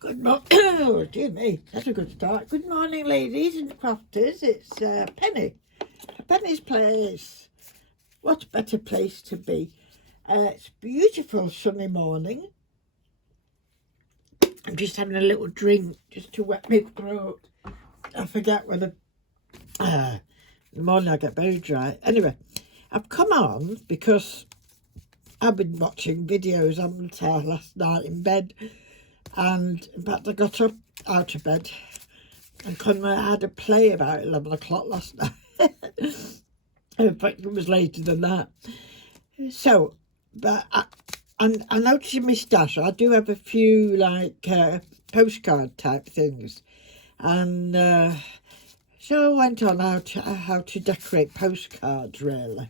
Good morning. Oh, dear me, that's a good start. Good morning, ladies and crafters. It's Penny. Penny's place. What better place to be? It's a beautiful sunny morning. I'm just having a little drink just to wet my throat. I forget whether in the morning I get very dry. Anyway, I've come on because I've been watching videos on the last night in bed. And in fact, I got up out of bed and Conrad had a play about 11 o'clock last night. In fact, it was later than that. So, but I noticed in my stash, I do have a few like postcard type things. And so I went on how to decorate postcards, really.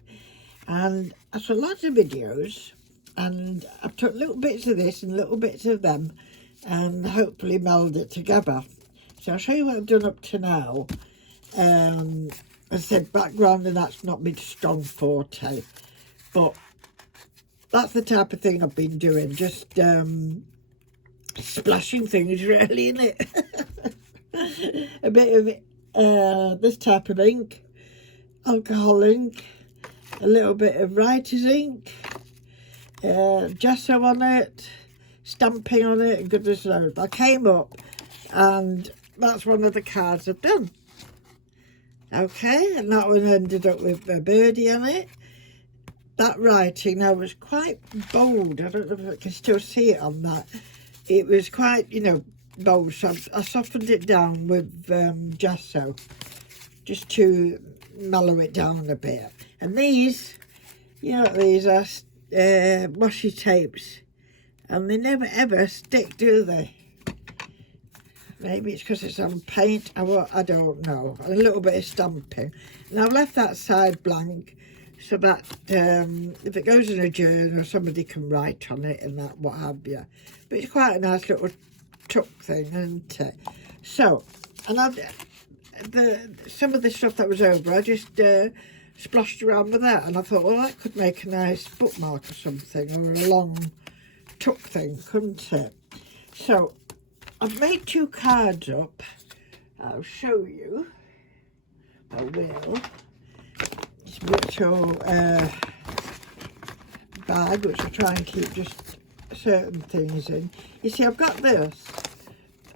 And I saw lots of videos, and I've took little bits of this and little bits of them, and hopefully meld it together. So I'll show you what I've done up to now. As I said, background, and that's not my strong forte, but that's the type of thing I've been doing, just splashing things really in it. A bit of this type of ink, alcohol ink, a little bit of writer's ink, gesso on it, stamping on it, and goodness knows. I came up and that's one of the cards I've done. Okay, and that one ended up with a birdie on it. That writing now was quite bold. I don't know if I can still see it on that. It was quite, bold, so I softened it down with gesso just to mellow it down a bit. And these, these are washi tapes, and they never ever stick, do they? Maybe it's because it's on paint, I don't know. A little bit of stamping. And I've left that side blank so that if it goes in a journal, somebody can write on it and that, what have you. But it's quite a nice little tuck thing, isn't it? So, and some of the stuff that was over, I just splashed around with that, and I thought, well, that could make a nice bookmark or something, or a long tuck thing, couldn't it? So I've made 2 cards up. I'll show you. I will. It's a little bag which I try and keep just certain things in. You see, I've got this.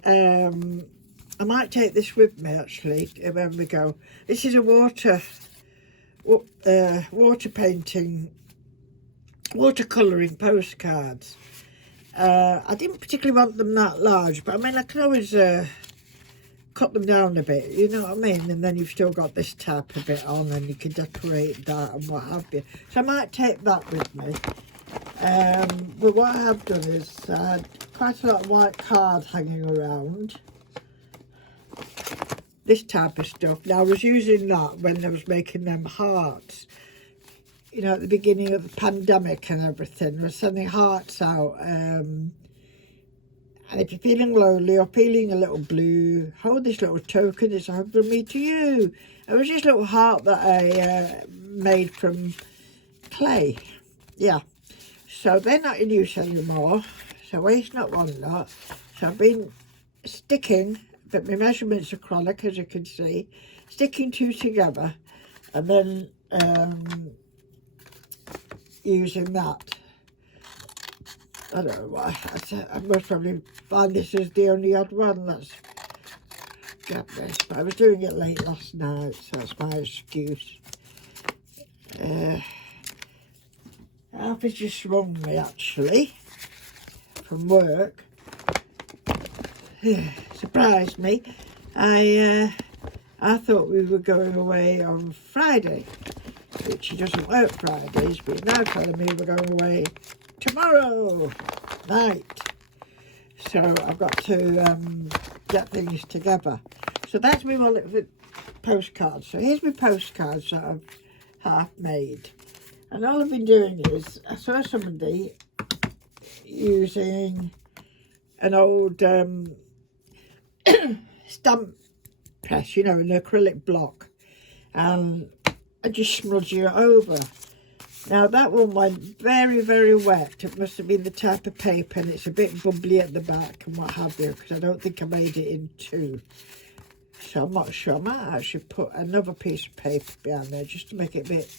I might take this with me actually when we go. This is a water painting, watercolouring postcards. I didn't particularly want them that large, but I mean I can always cut them down a bit, you know what I mean? And then you've still got this type of bit on, and you can decorate that and what have you. So I might take that with me. But what I have done is I had quite a lot of white card hanging around. This type of stuff. Now I was using that when I was making them hearts. At the beginning of the pandemic and everything, I was sending hearts out. And if you're feeling lonely or feeling a little blue, hold this little token. It's a hug from me to you. It was this little heart that I made from clay. Yeah. So they're not in use anymore. So waste not, want not. So I've been sticking, but my measurements are chronic, as you can see, sticking 2 together, and then using that. I don't know why. I must probably find this as the only odd one that's got this, but I was doing it late last night, so that's my excuse. Alf has just rung me actually from work. Surprised me. I thought we were going away on Friday, which he doesn't work Fridays, but he's now telling me we're going away tomorrow night. So I've got to get things together. So that's me wallet with postcards. So here's my postcards that I've half made. And all I've been doing is, I saw somebody using an old stamp press, an acrylic block, and I just smudge it over. Now that one went very, very wet. It must have been the type of paper, and it's a bit bubbly at the back and what have you, because I don't think I made it in two. So I'm not sure. I might actually put another piece of paper behind there just to make it a bit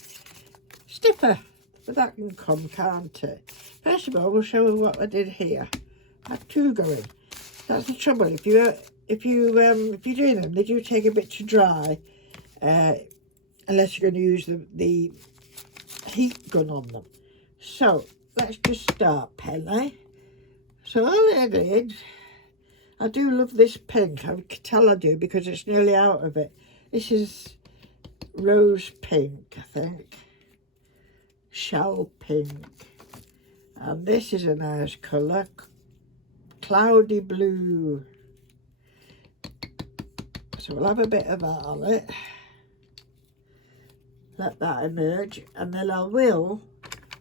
stiffer. But that can come, can't it? First of all, we'll show you what I did here. I had two going. That's the trouble. If you're doing them, they do take a bit to dry, unless you're going to use the heat gun on them. So let's just start, Penny. So all I did, I do love this pink. I can tell I do because it's nearly out of it. This is rose pink, I think. Shell pink. And this is a nice colour. Cloudy blue. So we'll have a bit of that on it. Let that emerge. And then I will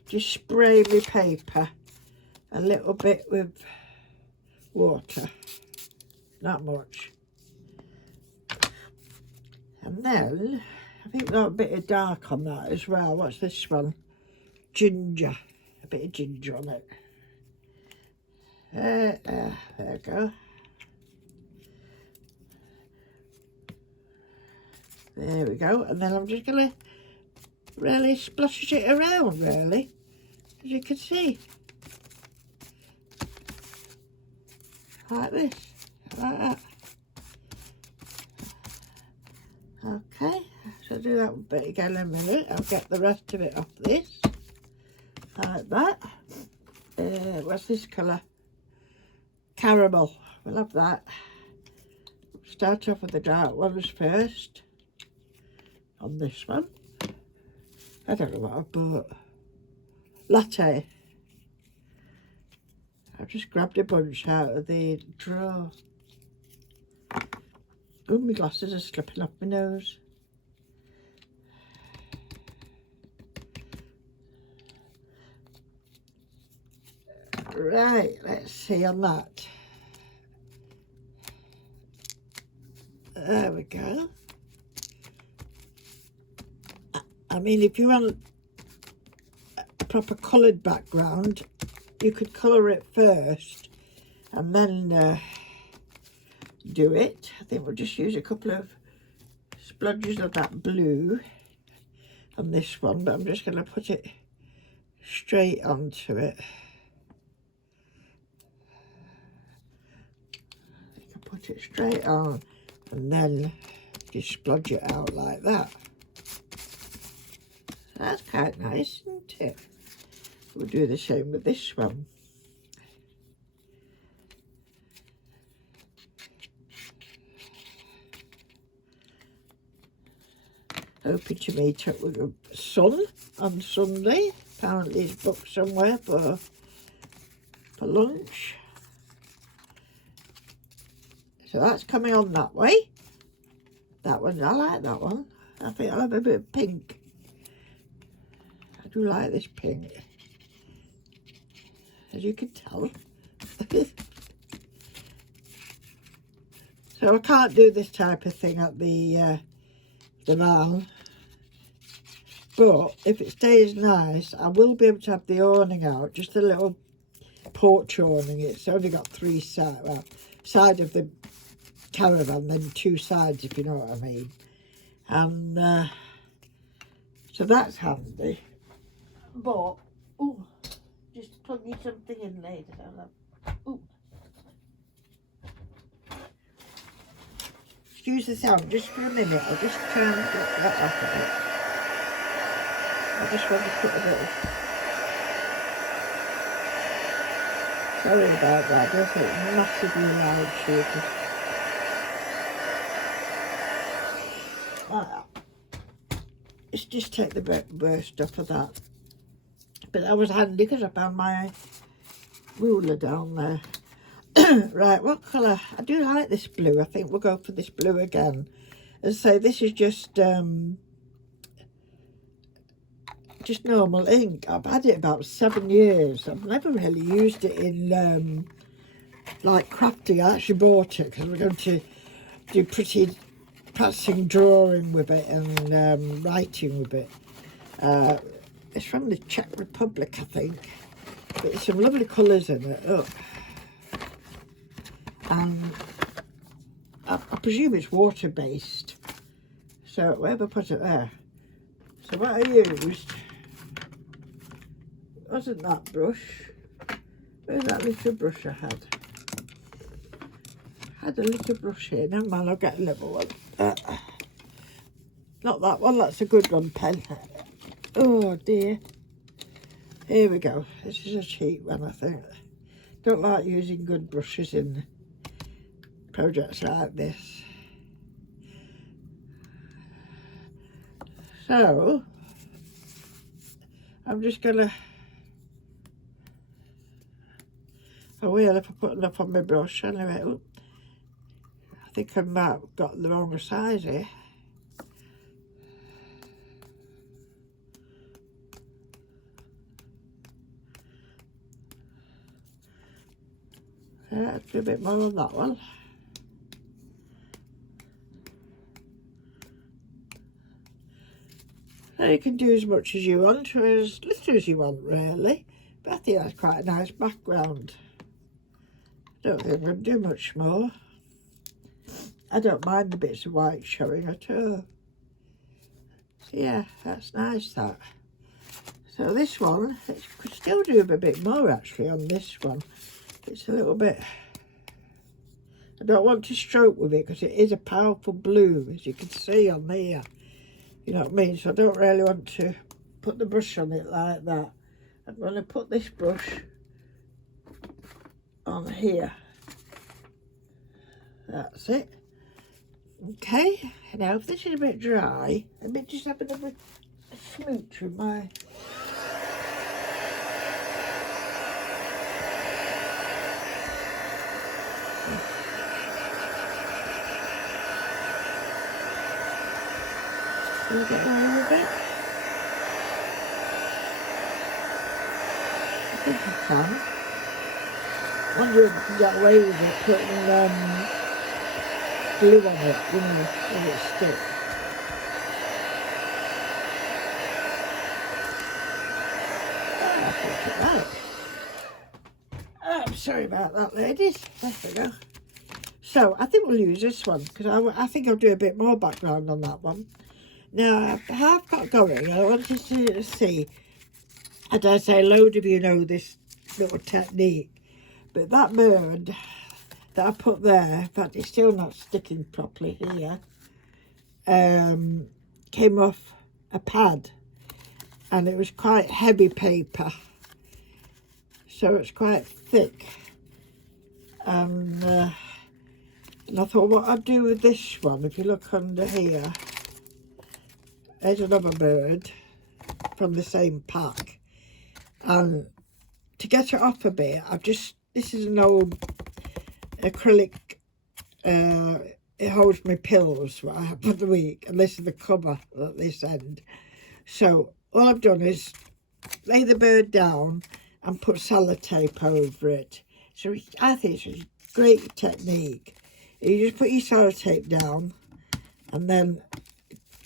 just spray my paper a little bit with water. Not much. And then I think we've got a bit of dark on that as well. What's this one? Ginger. A bit of ginger on it. There we go. There we go. And then I'm just going to really splashes it around, really, as you can see. Like this. Like that. Okay. So I'll do that bit again in a minute. I'll get the rest of it off this. Like that. What's this colour? Caramel. We'll have that. Start off with the dark ones first. On this one. I don't know what I bought. Latte. I've just grabbed a bunch out of the drawer. Oh, my glasses are slipping off my nose. Right, let's see on that. There we go. I mean, if you want a proper coloured background, you could colour it first and then do it. I think we'll just use a couple of splodges of that blue on this one, but I'm just going to put it straight onto it. You can put it straight on and then just splodge it out like that. That's quite nice, isn't it? We'll do the same with this one. Hoping to meet up with the son on Sunday. Apparently he's booked somewhere for lunch. So that's coming on that way. That one, I like that one. I think I'll have a bit of pink. I do like this pink, as you can tell. So I can't do this type of thing at the van, but if it stays nice, I will be able to have the awning out, just a little porch awning. It's only got three sides, well, side of the caravan, then two sides, if you know what I mean. And so that's handy. But, ooh, just plugging something in later. Ooh. Excuse the sound just for a minute. I'll just try and get that off a bit. I just want to put a little... Sorry about that. I think it's massively loud shooting. Like that. Let's just take the burst off of that. But that was handy because I found my ruler down there. Right, what colour? I do like this blue. I think we'll go for this blue again. As I say, this is just normal ink. I've had it about 7 years. I've never really used it in like crafting. I actually bought it because we're going to do pretty passing drawing with it and writing with it. It's from the Czech Republic, I think. But there's some lovely colours in it. Look. And I presume it's water-based. So where have I put it there? So what I used wasn't that brush. Where's that little brush I had? I had a little brush here. Never mind, I'll get a little one. Not that one, that's a good one, pen. Oh dear. Here we go. This is a cheap one, I think. Don't like using good brushes in projects like this. So, I'm just gonna, I will if I put enough on my brush anyway. Ooh, I think I might have got the wrong size here. Let's do a bit more on that one. Now you can do as much as you want, or as little as you want, really. But I think that's quite a nice background. I don't think I'm going to do much more. I don't mind the bits of white showing at all. So yeah, that's nice, that. So this one, it could still do a bit more actually on this one. It's a little bit, I don't want to stroke with it because it is a powerful blue, as you can see on there. You know what I mean? So I don't really want to put the brush on it like that. I'm going to put this brush on here. That's it. Okay, now if this is a bit dry, let me just have a smooch with my... Can you get away with it? I think I can. I wonder if I can get away with it putting glue on it, you know, let it stick. Oh, I think it right. Oh, I'm sorry about that, ladies. There we go. So I think we'll use this one because I think I'll do a bit more background on that one. Now, I have got going. I wanted to see, I dare say a load of you know this little technique, but that bird that I put there, in fact it's still not sticking properly here, came off a pad, and it was quite heavy paper, so it's quite thick, and I thought what I'd do with this one, if you look under here, there's another bird from the same pack, and to get it off a bit, this is an old acrylic, it holds my pills what I have for the week, and this is the cover that they send. So all I've done is lay the bird down and put sellotape over it. So I think it's a great technique. You just put your sellotape down and then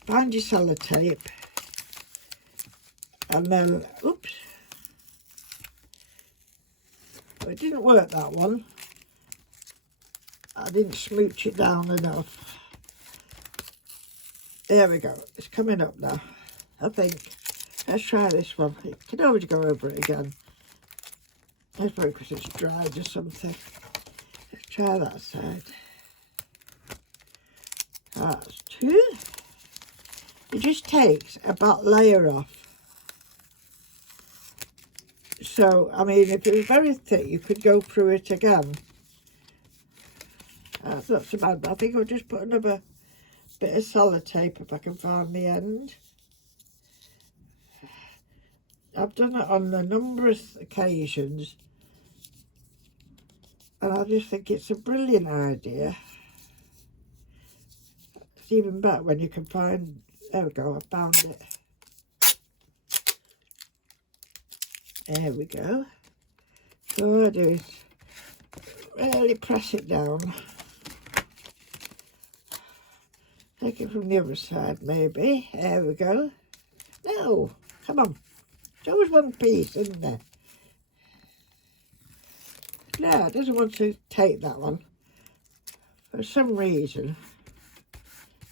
find your sellotape, and then, oops, it didn't work, that one. I didn't smooch it down enough. There we go, it's coming up now, I think. Let's try this one. You can always go over it again. That's probably because it's dried or something. Let's try that side. That's two. It just takes a back layer off. So, I mean, if it was very thick, you could go through it again. That's not so bad, but I think I'll just put another bit of sellotape if I can find the end. I've done it on a number of occasions, and I just think it's a brilliant idea. It's even better when you can find, there we go, I found it. There we go. So all I do is really press it down. Take it from the other side maybe. There we go. No, come on. There's always one piece, isn't there? No, it doesn't want to take that one. For some reason.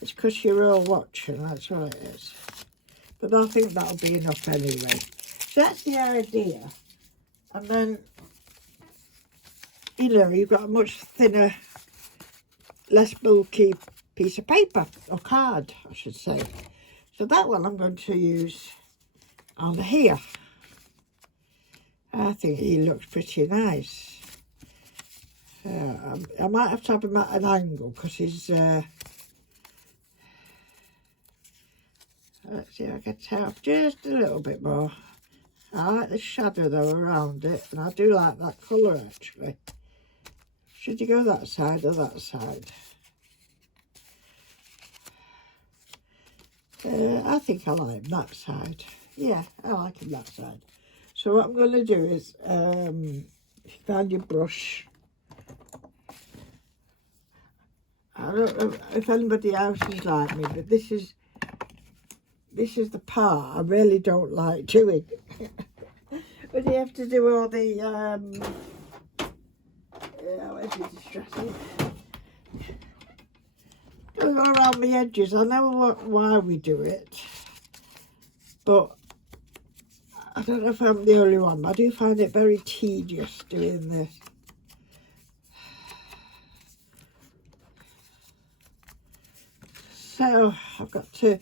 It's because you're all watching, that's all it is. But I think that'll be enough anyway. So that's the idea. And then, you know, you've got a much thinner, less bulky piece of paper, or card, I should say. So that one I'm going to use on here. I think he looks pretty nice. I might have to have him at an angle because he's... let's see if I can tell just a little bit more. I like the shadow though around it, and I do like that colour actually. Should you go that side or that side? I think I like him that side. Yeah, I like him that side. So what I'm going to do is, find your brush. I don't know if anybody else is like me, but this is the part I really don't like doing. When you have to do all the, where's it distressing? Going around the edges. I know why we do it, but I don't know if I'm the only one. I do find it very tedious doing this. So I've got to,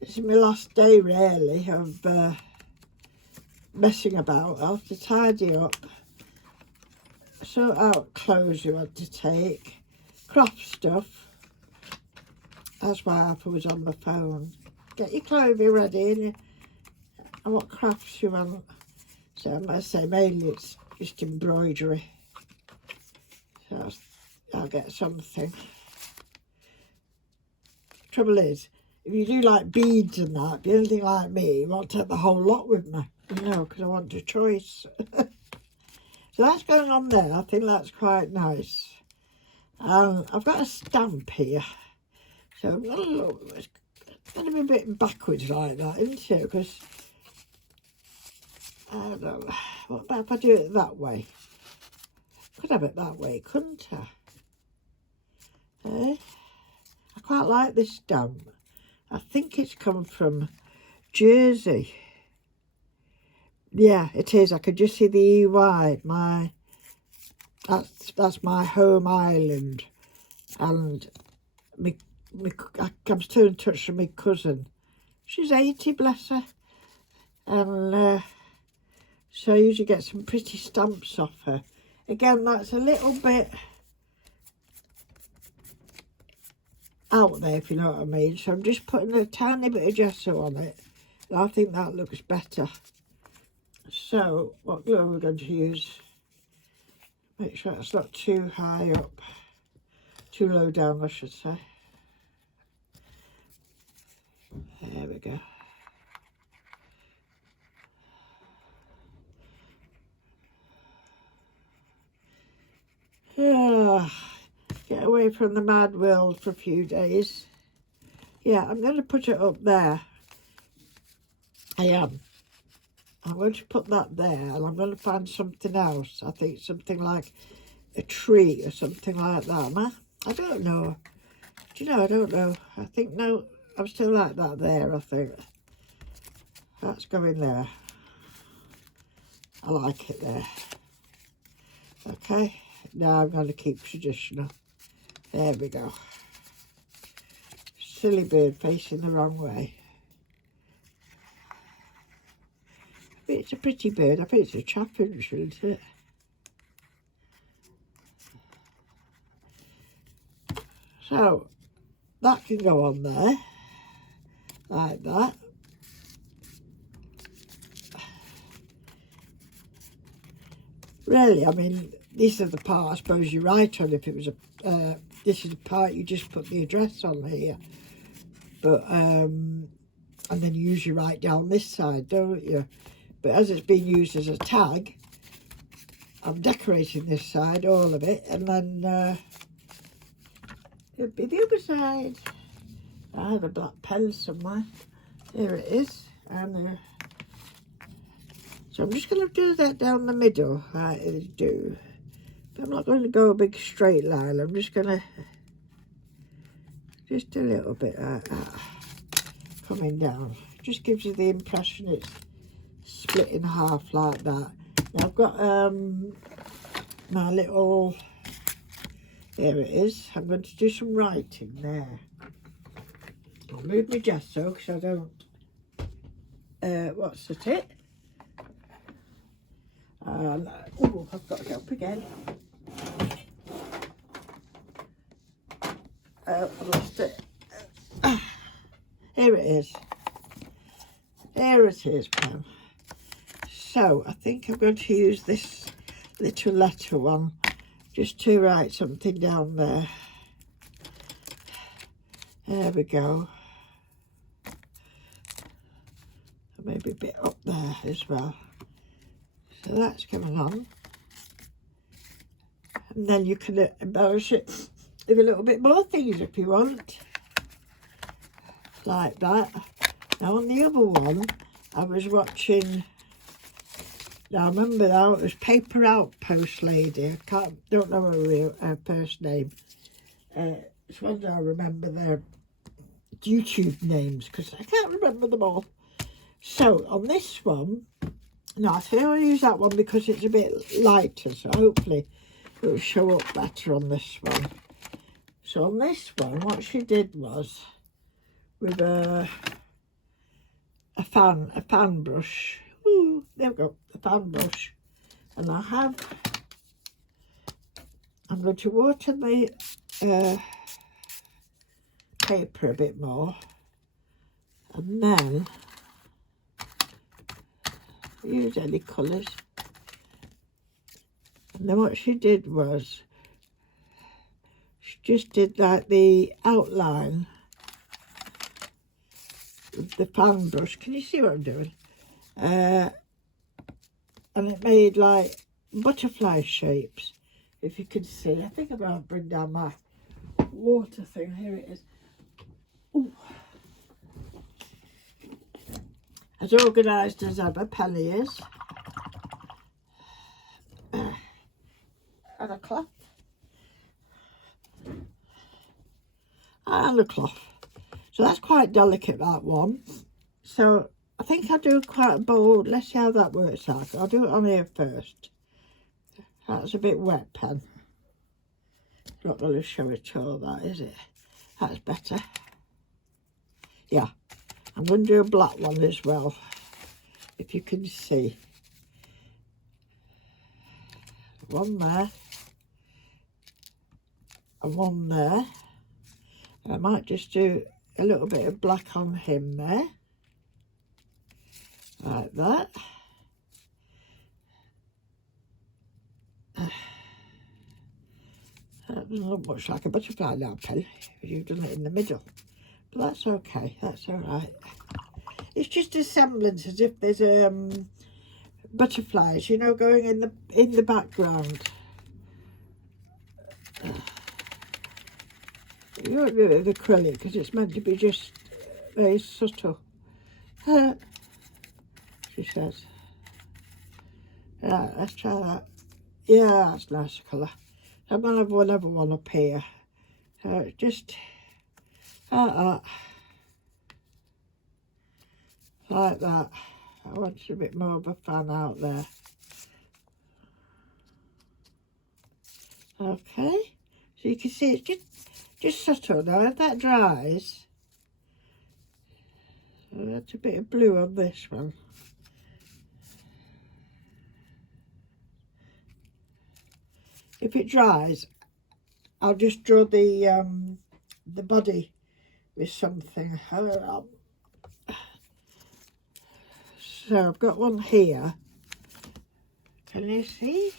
this is my last day really of messing about. I'll have to tidy up, sort out clothes you want to take, craft stuff. That's why I was on the phone. Get your clothing ready and what crafts you want. So I must say mainly it's just embroidery. So I'll get something. Trouble is, if you do like beads and that, be anything like me, you won't take the whole lot with me, you know, because I want a choice. So that's going on there. I think that's quite nice. I've got a stamp here, so I'm going to look. It's going to be a bit backwards like that, isn't it? Because I don't know. What about if I do it that way? Could have it that way, couldn't I? Eh? I quite like this stamp. I think it's come from Jersey. Yeah, it is. I could just see the EY. That's my home island. And I'm still in touch with my cousin. She's 80, bless her. And so I usually get some pretty stamps off her. Again, that's a little bit out there, if you know what I mean. So I'm just putting a tiny bit of gesso on it, and I think that looks better. So what glue are we going to use? Make sure it's not too high up, too low down I should say. There we go. Yeah, get away from the mad world for a few days. Yeah, I'm going to put it up there. I am. I'm going to put that there, and I'm going to find something else. I think something like a tree or something like that. I don't know. Do you know, I don't know. I think, no, I'm still like that there, I think. That's going there. I like it there. Okay, now I'm going to keep traditional. There we go. Silly bird facing the wrong way. It's a pretty bird. I think it's a chaffinch, isn't it? So that can go on there like that. Really, I mean, this is the part I suppose you write on. If it was a, this is the part you just put the address on here. But and then you usually write down this side, don't you? But as it's being used as a tag, I'm decorating this side, all of it, and then it'll be the other side. I had a black pen somewhere. Here it is. And So I'm just going to do that down the middle, like they do. But I'm not going to go a big straight line. I'm just going to, just a little bit like that, coming down. Just gives you the impression it's split in half like that. Now I've got my little, there it is. I'm going to do some writing there. I'll move my gesso because I don't, what's the tip? Oh, I've got to get up again. I lost it. Here it is. There it is, Pam. So I think I'm going to use this little letter one just to write something down there. There we go. Maybe a bit up there as well. So that's coming on. And then you can embellish it with a little bit more things if you want. Like that. Now on the other one, I was watching, now I remember now, it was Paper Outpost lady. I don't know her first name. It's one I remember their YouTube names because I can't remember them all. So on this one, no, I think I'll use that one because it's a bit lighter, so hopefully it will show up better on this one. So on this one, what she did was with a fan brush. Ooh, there we go, the fan brush. And I'm going to water the paper a bit more, and then use any colours. And then what she did was she just did like the outline with the fan brush. Can you see what I'm doing? And it made like butterfly shapes, if you can see. I think I'm going to bring down my water thing. Here it is. Ooh. As organised as ever, Penny is. And a cloth. And a cloth. So that's quite delicate, that one. So I think I'll do quite a bold. Let's see how that works out. I'll do it on here first. That's a bit wet, Pen. Not going to show it all, that, is it? That's better. Yeah. I'm going to do a black one as well, if you can see. One there. And one there. And I might just do a little bit of black on him there. Like that. That doesn't look much like a butterfly now, Pen. You've done it in the middle. But that's okay, that's all right. It's just a semblance, as if there's butterflies, you know, going in the background. You won't do it with acrylic because it's meant to be just very subtle. She says. Yeah, let's try that. Yeah, that's a nice colour. I'm going to have another one up here. So just like that. I want a bit more of a fan out there. Okay, so you can see it's just subtle. Now if that dries, so that's a bit of blue on this one. If it dries, I'll just draw the body with something. So I've got one here. Can you see?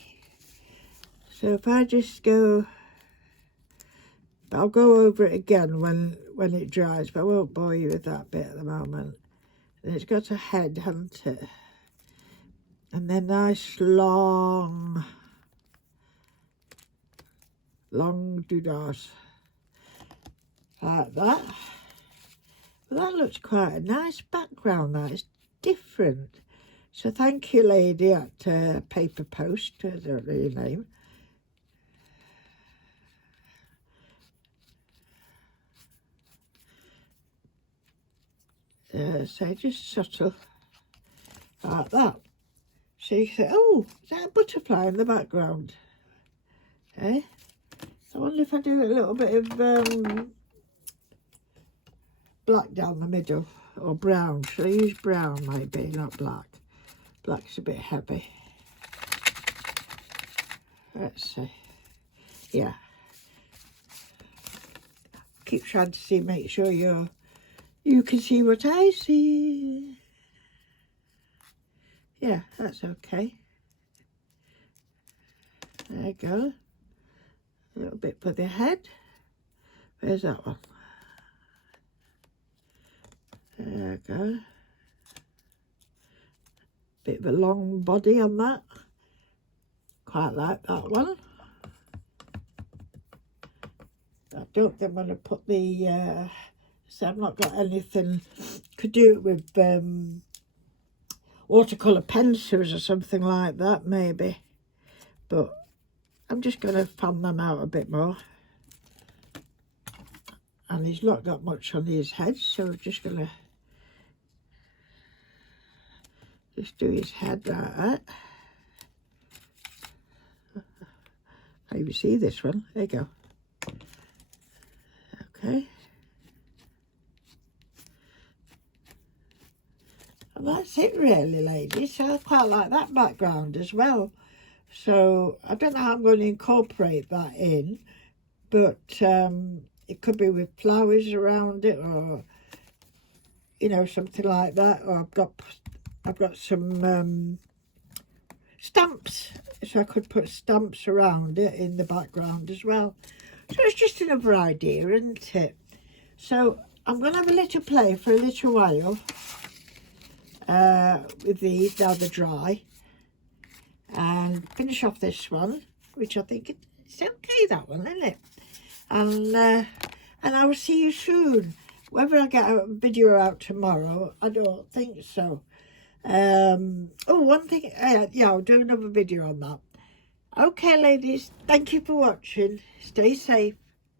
So if I just go, I'll go over it again when it dries, but I won't bore you with that bit at the moment. And it's got a head, hasn't it? And then nice long doodahs. Like that. Well, that looks quite a nice background, that is different. So thank you, lady at Paper Post, I don't know your name. So just subtle, like that. So you say, oh, is that a butterfly in the background? Eh? I wonder if I do a little bit of black down the middle, or brown. Shall I use brown maybe, not black? Black's a bit heavy. Let's see. Yeah. Keep trying to see, make sure you can see what I see. Yeah, that's okay. There you go. A little bit for the head. Where's that one? There you go. Bit of a long body on that. Quite like that one. I don't think I'm going to put the... so I've not got anything... Could do it with watercolour pencils or something like that, maybe. But I'm just going to fan them out a bit more. And he's not got much on his head, so we're just going to just do his head like that. Can you see this one? There you go. Okay. And that's it really, ladies. So I quite like that background as well. So I don't know how I'm going to incorporate that in, but it could be with flowers around it, or you know, something like that. Or I've got some stamps, so I could put stamps around it in the background as well. So it's just another idea, isn't it? So I'm going to have a little play for a little while with these, now they're dry, and finish off this one, which I think it's okay, that one, isn't it? And I will see you soon. Whether I get a video out tomorrow, I don't think so. Oh, one thing, yeah, I'll do another video on that. Okay, ladies, thank you for watching. Stay safe.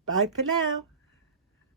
Bye for now.